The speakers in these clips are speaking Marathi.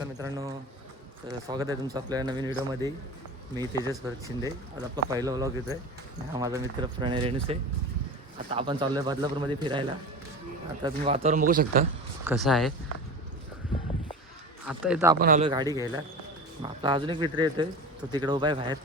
तर मित्रांनो, स्वागत आहे तुमचं आपल्या नवीन व्हिडिओमध्ये. मी तेजस भरत शिंदे. आज आपला पहिला व्लॉग येतो आहे. हा माझा मित्र प्रणय रेणुसे. आता आपण चाललो आहे बदलापूरमध्ये फिरायला. आता तुम्ही वातावरण बघू शकता कसं आहे. आता इथं आपण आलो आहे गाडी घ्यायला. आपला अजून एक मित्र येतो आहे, तो तिकडं उभा आहे बाहेर.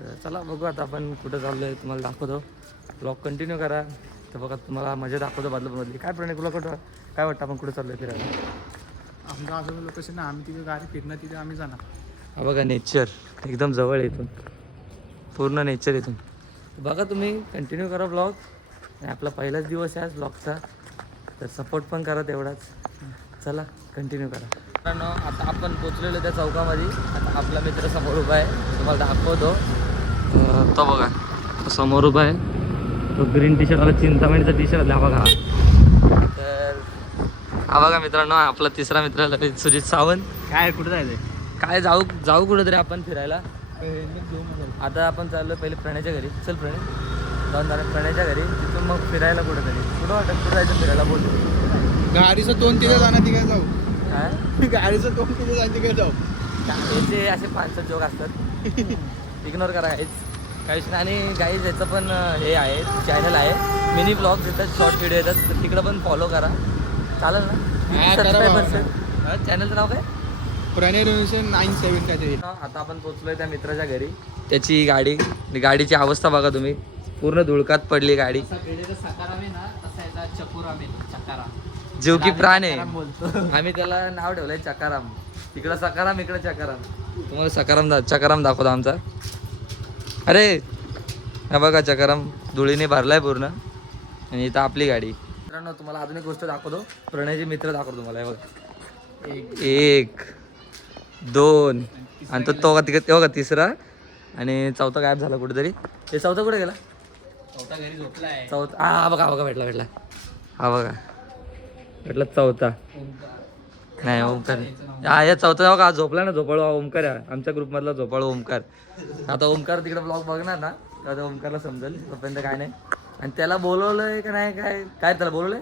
तर चला बघू आता आपण कुठं चाललो आहे, तुम्हाला दाखवतो. व्लॉग कंटिन्यू करा. तर बघा तुम्हाला मजा दाखवतो बदलापूरमधली. काय प्रणय, तुला कुठं काय वाटतं आपण कुठं चाललो आहे फिरायला? आमचं असं लोकेशन आहे, आम्ही तिथे गाडी फिरणं तिथे आम्ही जाणार. हा बघा नेचर एकदम जवळ आहे इथून, पूर्ण नेचर इथून. बघा तुम्ही कंटिन्यू करा ब्लॉग. आणि आपला पहिलाच दिवस आहे आज ब्लॉगचा, तर सपोर्ट पण करा तेवढाच. चला कंटिन्यू करा. मित्रांनो, आता आपण पोचलेलो त्या चौकामध्ये. आता आपला मित्र समोर उभा आहे, तुम्हाला दाखवतो. तो बघा, तो समोर उभा आहे. तो ग्रीन टी शर्ट, चिंतामणीचा टी शर्ट हा बघा. तर हा बघा मित्रांनो, आपला तिसरा मित्र सुजित सावंत. काय कुठं जायचंय? काय जाऊ कुठेतरी आपण फिरायला. आता आपण चाललो पहिले प्रणयच्या घरी. चल प्रणय, जाऊन जाणार प्रणयच्या घरी, तिथून मग फिरायला कुठेतरी. कुठं वाटत कुठं जायचं फिरायला बोल. गाडीचं 2-3 जाणार तिकडे जाऊ. काय गाडीचं 2-3 जायचं तिकडे जाऊ. याचे असे 5-6 जोक असतात, इग्नोर करा काहीच नाही. आणि गाईज याचं पण हे आहे, चॅनल आहे, मिनी ब्लॉग्स येतात, शॉर्ट व्हिडिओ येतात, तर तिकडं पण फॉलो करा. चालेल ना? सबस्क्रायबर्स. चॅनलचं नाव काय? प्रणय रेणुसे 97 काहीतरी. आता आपण पोचलोय त्या मित्राच्या घरी. त्याची गाडीची अवस्था बघा तुम्ही, पूर्ण धुळकात पडली गाडी. जीव की प्राण आहे. आम्ही त्याला नाव ठेवलंय चकाराम. इकडं सकाराम, इकडं चकाराम. तुम्हाला चकाराम दाखवतो आमचा. अरे हा बघा, चकाराम धुळीने भरलाय पूर्ण. आणि इथं आपली गाडी. मित्रांनो, तुम्हाला अजून एक गोष्ट दाखवतो. प्रणयचे मित्र दाखवतो तुम्हाला. हे बघा, 1 2 आणि तो बघा तिसरा. आणि चौथा गायब झाला कुठेतरी. हे चौथा कुठे गेला? चौथा घरी झोपलाय. चौथा हा बघा भेटला. हा बघा भेटला चौथा. नाही ओमकार. हा या चौथा बघा झोपला ना, झोपाळू ओमकार आहे आमच्या ग्रुपमधला, झोपाळू ओमकार. आता ओमकार तिकडे ब्लॉग बघणार ना, तर ओमकारला समजेल. तोपर्यंत काय नाही. आणि त्याला बोलवलंय का नाही, काय त्याला बोलवलंय?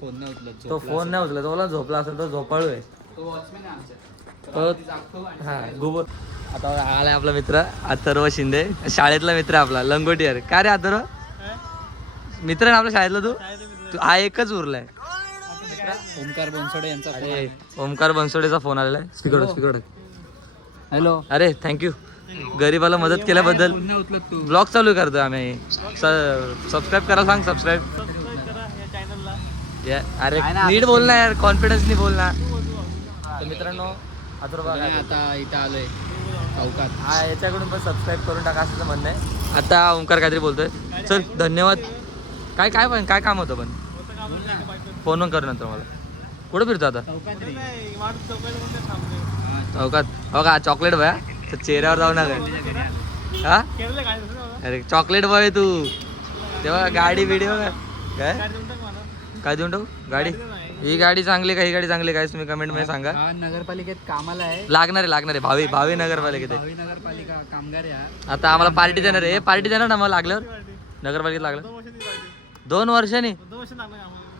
फोन नाही उचलत. तो फोन नाही उचलत. तो झोपला असेल, तो झोपाळू आहे. तो वॉचमॅन आहे आमचा. हा गुब. आता आलाय आपला मित्र अथर्व शिंदे, शाळेतला मित्र आपला लंगोटीयर. काय रे अथर्व, मित्र आहे ना आपल्या शाळेतला तू हा एकच उरलाय. ओमकार बनसोडे यांचा. अरे ओमकार बनसोडेचा फोन आलेला आहे. स्पीकर. हॅलो. अरे थँक्यू गरीबाला मदत केल्याबद्दल. ब्लॉग चालू करतोय आम्ही. सबस्क्राईब करा, सांग सबस्क्राईब. अरे नीट बोल ना यार, कॉन्फिडन्सनी बोल ना. तर मित्रांनो, आता इथं आलोय चौकात. हा याच्याकडून पण सबस्क्राईब करून टाका असं म्हणणं आहे. आता ओंकार काहीतरी बोलतोय. चल धन्यवाद. काय काम होतं पण? फोन कर नंतर मला. कुठं फिरतो आता? चौकात. हो का, चॉकलेट बॉय तर चेहऱ्यावर जाऊ नका. हा अरे चॉकलेट बॉय तू. तेव्हा गाडी व्हिडिओ काय देऊन टाकू गाडी? ही गाडी चांगली का ही गाडी चांगली काय, तुम्ही कमेंट मध्ये सांगा. नगरपालिकेत कामाला आहे. लागणार आहे भावी नगरपालिकेत. नगरपालिका कामगार आहे. आता आम्हाला पार्टी देणार आहे. पार्टी देणार ना मला लागल्यावर, नगरपालिकेत लागलं 2 वर्षांनी.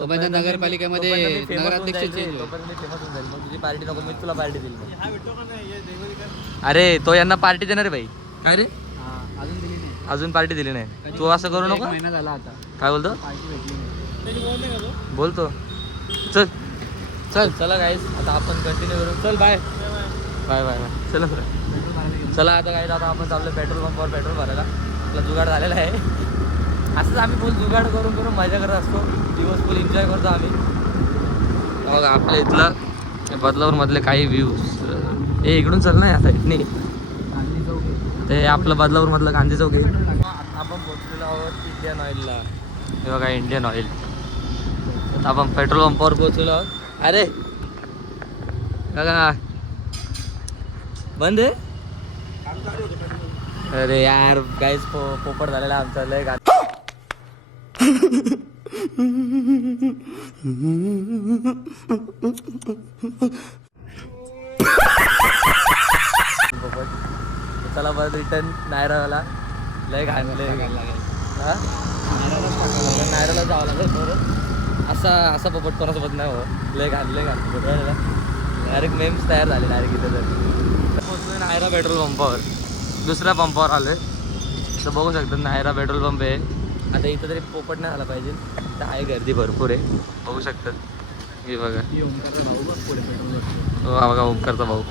नगरपालिकेमध्ये नगराध्यक्ष मग तुझी पार्टी नको, मी तुला पार्टी दिली. अरे तो यांना पार्टी देणार आहे भाई. काय रे, अजून दिली नाही. अजून पार्टी दिली नाही. तू असं करू नको. महिना झाला आता. काय बोलतो? पार्टी भेटली नाही. बोलतो. चला गाईस, आता आपण कंटिन्यू करू. चल बाय. चला चला आता गाईस, आता आपण चाललो पेट्रोल पंपावर पेट्रोल भरायला. आपला जुगाड झालेला आहे. असंच आम्ही फुल जुगाड करून मजा करत असतो. दिवस फुल एन्जॉय करतो आम्ही. बघा आपल्या इथलं बदलापूर मधले काही व्ह्यूज. हे इकडून चल ना आता इथनी. ते आपलं बदलापूर मधलं गांधी चौक आहे. आपण पोहोचलेलो आहोत इंडियन ऑइलला. हे बघा इंडियन ऑइल. आता आपण पेट्रोल पंपावर पोहोचलो आहोत. अरे बघा बंद आहे. अरे यार गाईज पोपट झालेला आमचा लय गाडी. चला परत रिटर्न नायराला. लय घालले. नायराला जावं लागेल परत. असा पोपट कोणासोबत नाही हो. लय घालले डायरेक्ट मेम्स तयार झाले डायरेक्ट इथं तर पोहोचलो नायरा पेट्रोल पंपावर. दुसऱ्या पंपावर आलोय तर बघू शकतात नायरा पेट्रोल पंप आहे. आता इथं तरी पोपट नाही झाला पाहिजे तर आहे गर्दी भरपूर आहे बघू शकतात. हे बघा हो बघा ओमकारचा भाऊ.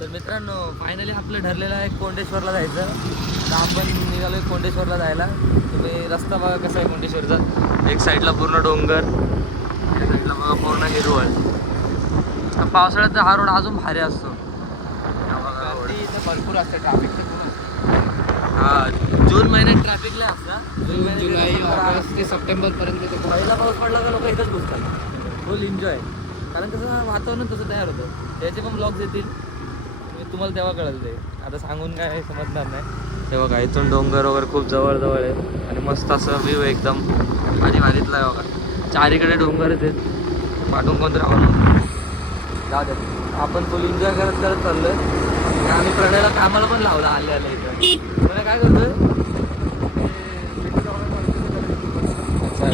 तर मित्रांनो फायनली आपलं ठरलेलं आहे कोंडेश्वरला जायचं. तर आपण निघालो आहे कोंडेश्वरला जायला. तुम्ही रस्ता बघा कसा आहे कोंडेश्वरचा. एक साईडला पूर्ण डोंगर, एक साईडला बघा पूर्ण हिरवळ. तर पावसाळ्यात हा रोड अजून भारी असतो. भरपूर असते ट्रॅफिक. हा जून महिन्यात ट्रॅफिकला असतं. जुलै ऑगस्ट ते सप्टेंबरपर्यंत पहिला पाऊस पडला का लोक इथंच घुसतात. फुल एन्जॉय. कारण कसं वातावरण तसं तयार होतं. त्याचे पण ब्लॉग्स येतील तुम्हाला तेव्हा कळलं ते. आता सांगून काय समजणार नाही. तेव्हा काय इथून डोंगर वगैरे खूप जवळ आहे आणि मस्त असं व्ह्यू एकदम भारी भारीतला आहे बघा. चारीकडे डोंगरच आहेत. पाठून कोणतरी आवडून जाऊ दे. आपण फुल एन्जॉय करत करत चाललोय. आम्ही प्रणयला कामाला पण लावला आल्या इथं. मला काय करतोय अच्छा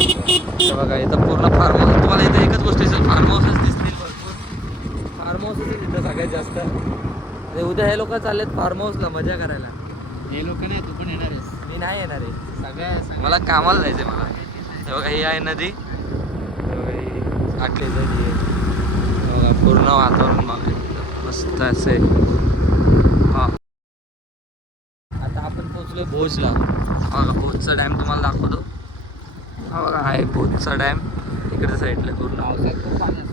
बघा इथं पूर्ण फार्म हाऊस. तुम्हाला इथं एकच गोष्ट असेल फार्म हाऊसच दिसतील भरपूर. फार्म हाऊसच आहे तिथं सगळ्यात जास्त. आणि उद्या हे लोक चाललेत फार्म हाऊसला मजा करायला. हे लोक नाही, तू पण येणार आहेस? मी नाही येणार आहे. सगळ्या मला कामाला जायचं आहे मला. हे बघा ही आहे नदी. आटली नदी आहे बघा. पूर्ण वातावरण बघा मस्त असे. हां आता आपण पोहोचलो भोजला. बघा भोजचा डॅम तुम्हाला दाखवतो. हा बघा आहे भोजचा डॅम इकडे साईडला. पूर्ण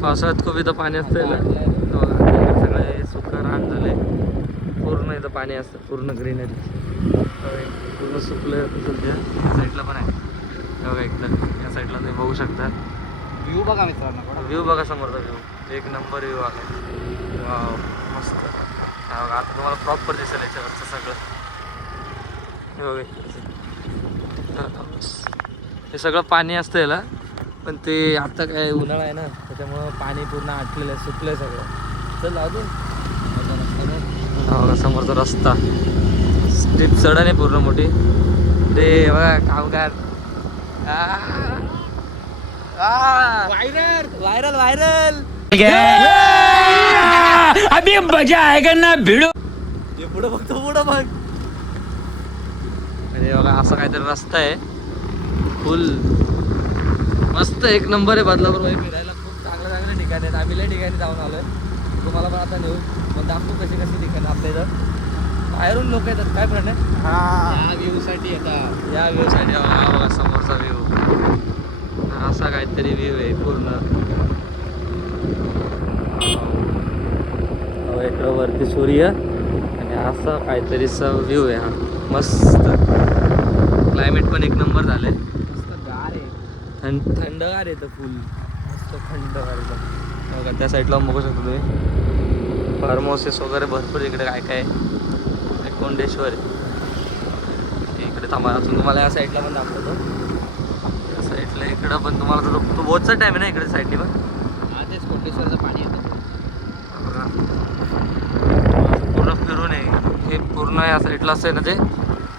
पावसाळ्यात खूप इथं पाणी असतं. इकडे सगळे सुकं रान झाले. पूर्ण इथं पाणी असतं. पूर्ण ग्रीनरी. पूर्ण सुकलं सध्या. या साईडला पण आहे बघा इकडं. या साईडला तुम्ही बघू शकता. व्ह्यू बघा मित्रांनो. व्ह्यू बघा समोरचा व्ह्यू. एक नंबर व्ह्यू आहे. वाव मस्त. हा बघा आता तुम्हाला प्रॉपर दिसेल याच्यावरचं सगळं. हे बघा हे सगळं पाणी असतं याला. पण ते आता काय उन्हाळा आहे ना त्याच्यामुळं पाणी पूर्ण आटलेलं आहे. सुकलं आहे सगळं. चल लावतो बघा समोरचा रस्ता. स्टीप चढण आहे पूर्ण मोठी. ते बघा कामगार. व्हायरल व्हायरल अभी मजा आएगा ना भिड़ो. हे पुढं बघतो पुढं बघ. आणि बघा असा काहीतरी रस्ता आहे. फुल मस्त एक नंबर आहे. बदलापूर फिरायला खूप चांगल्या ठिकाणी आहेत. आम्ही लय ठिकाणी जाऊन आलोय. तुम्हाला पण आता नेऊ मग दाखवू कशी ठिकाणं आपल्या इथं. बाहेरून लोक येतात काय प्रणय. या व्ह्यूसाठी येतात. या व्ह्यूसाठी हा बघा समोरचा व्ह्यू. असा काहीतरी व्ह्यू आहे पूर्ण. इकडं वरती सूर्य आणि असा काहीतरी व्ह्यू आहे. हा मस्त. क्लायमेट पण एक नंबर झालंय. मस्त गार आहे. थंडगार येतं फुल. मस्त थंडगार येतं बघा. त्या साईडला बघू शकतो तुम्ही फार्म हाऊसेस वगैरे भरपूर इकडे काय काय आहे. कोंडेश्वर इकडे थांबा अजून तुम्हाला या साईडला पण दाखवतो. या साईडला इकडं पण तुम्हाला तो बोटचा टाईम आहे ना इकडे साईडने पण. हा तेच कोंडेश्वरचं पाणी येतं. बघा पूर्ण फिरून आहे. हे पूर्ण या साईडला असं आहे ना ते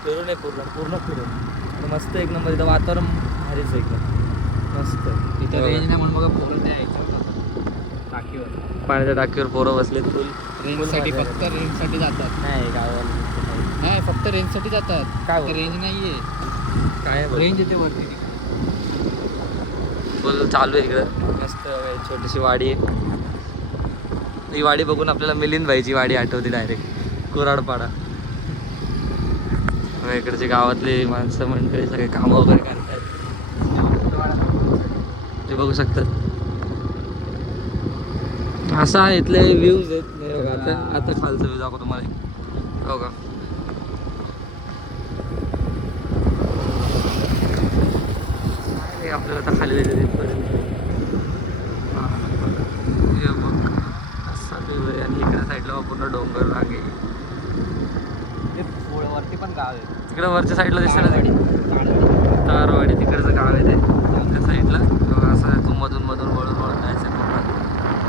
फिरून आहे पूर्ण फिरून. आणि मस्त एक नंबर इथं वातावरण भारीच एकदम मस्त. तिथं रेंज नाही म्हणून बघा पोरं त्या टाकीवर पाण्याच्या टाकीवर पोरं बसलेत. फुल रेंजसाठी फक्त रेंजसाठी जातात. नाही गावाला नाही फक्त रेंजसाठी जातात. काय रेंज नाहीये. काय रेंज येते वरती. फुल चालू आहे इकडं. मस्त छोटीशी वाडी आहे. ही वाडी बघून आपल्याला मिलिंद भाईची वाडी आठवते डायरेक्ट. कुराडपाडा. इकडचे गावातले माणसं मंडळी सगळे कामं वगैरे करतात. ते बघू शकतात. असा इथले व्ह्यूज आहेत. आता खालचा व्ह्यू दाखवतो तुम्हाला. हो का आपल्याला आता खाली जायचं तिथपर्यंत. असा व्ह्यू आहे. आणि इकडे साईडला पूर्ण डोंगर रांगे. वरती पण गाव आहे. तिकडे वरच्या साईडला दिसतं ना तारवाडी. तिकडचं गाव आहे ते त्या साईडला. असं आहे मधून वळून जायचं पूर्ण.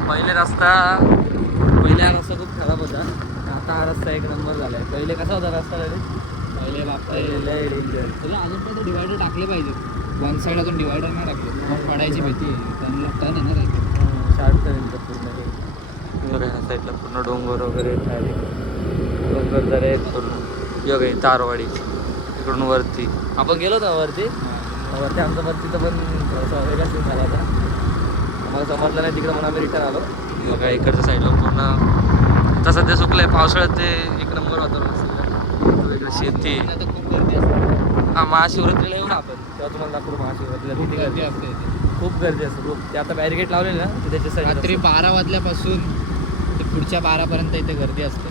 पहिला रस्ता खूप खराब होता. आता हा रस्ता एक नंबर झाला आहे. पहिले कसा होता रस्ता पहिले बाप लय डेंजर. तुला अजून पण डिवायडर टाकले पाहिजे. वन साईड अजून डिवायडर नाही टाकले. पडायची भीती आहे. त्यांना टर्न आहे ना शार्प करेल पूर्ण हे. बघा ह्या साईडला पूर्ण डोंगर वगैरे खाली डोंगर जरा एक पूर्ण योगा तारवाडी इकडून वरती आपण गेलो होतो वरती वरती आमचं वरती तर पण थोडासा वेगळा सीन झाला होता आम्हाला समजलं नाही तिकडं म्हणून आम्ही रिटर्न आलो बघा इकडच्या साईडला पूर्ण आता सध्या सुकलं आहे पावसाळ्यात ते एक नंबर वातावरण असेल वेगळं शेती आता खूप गर्दी असते. हां महाशिवरात्रीला येऊ ना आपण तेव्हा तुम्हाला दाखवू महाशिवरात्रीला किती गर्दी असते इथे. खूप गर्दी असते खूप ते आता बॅरिकेड लावलेलं ना ते त्याच्या साईड रात्री 12 वाजल्यापासून ते पुढच्या 12पर्यंत इथे गर्दी असते.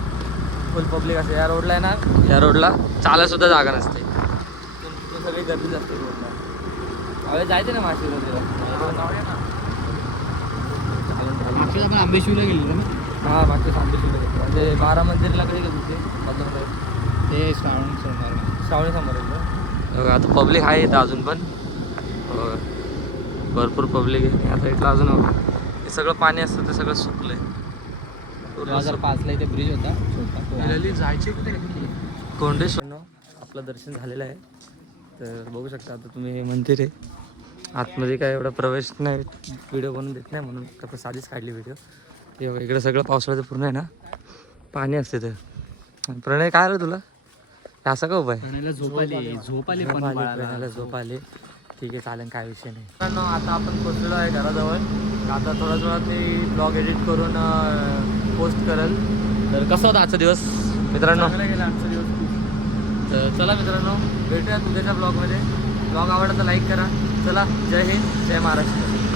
फुल पब्लिक असते या रोडला आहे ना या रोडला चालायला सुद्धा जागा नसते तिथून सगळी गर्दीच असते रोडला अवे जायचं ना महाशिवरात्रीला मागच्या आपण आंबेशिवला गेलेलो ना. हां मागच्या आंबेशिवला म्हणजे 12 मंदिरला कधी गेलो ते ते श्रावण सोमवार. श्रावणी समोर आता पब्लिक आहे इथं अजून पण हो. भरपूर पब्लिक आहे आता इथलं अजून हे सगळं पाणी असतं ते सगळं सुकलं आहे 2005ला इथे ब्रिज होता छोटा. जायचे कुठे कोंडेश्वर आपलं दर्शन झालेलं आहे तर बघू शकता आता तुम्ही मंदिर आहे आतमध्ये काय एवढा प्रवेश नाही व्हिडिओ बनवून देत नाही म्हणून फक्त साधीच काढली व्हिडिओ हे बघा इकडे सगळं पावसाळ्याचं पूर्ण आहे ना पाणी असते तर प्रणय काय आलं तुला असं का उभा आहे झोप आली पण प्रणयला झोप आली ठीक आहे चालेल काय विषय नाही मित्रांनो आता आपण पोचलेलो आहे घराजवळ आता थोडा थोडा ते ब्लॉग एडिट करून पोस्ट करेल तर कसं होता आजचा दिवस मित्रांनो गेला आजचा दिवस खूप. तर चला मित्रांनो भेटूया उद्याच्या ब्लॉगमध्ये ब्लॉग आवडला तर लाईक करा चला जय हिंद जय महाराष्ट्र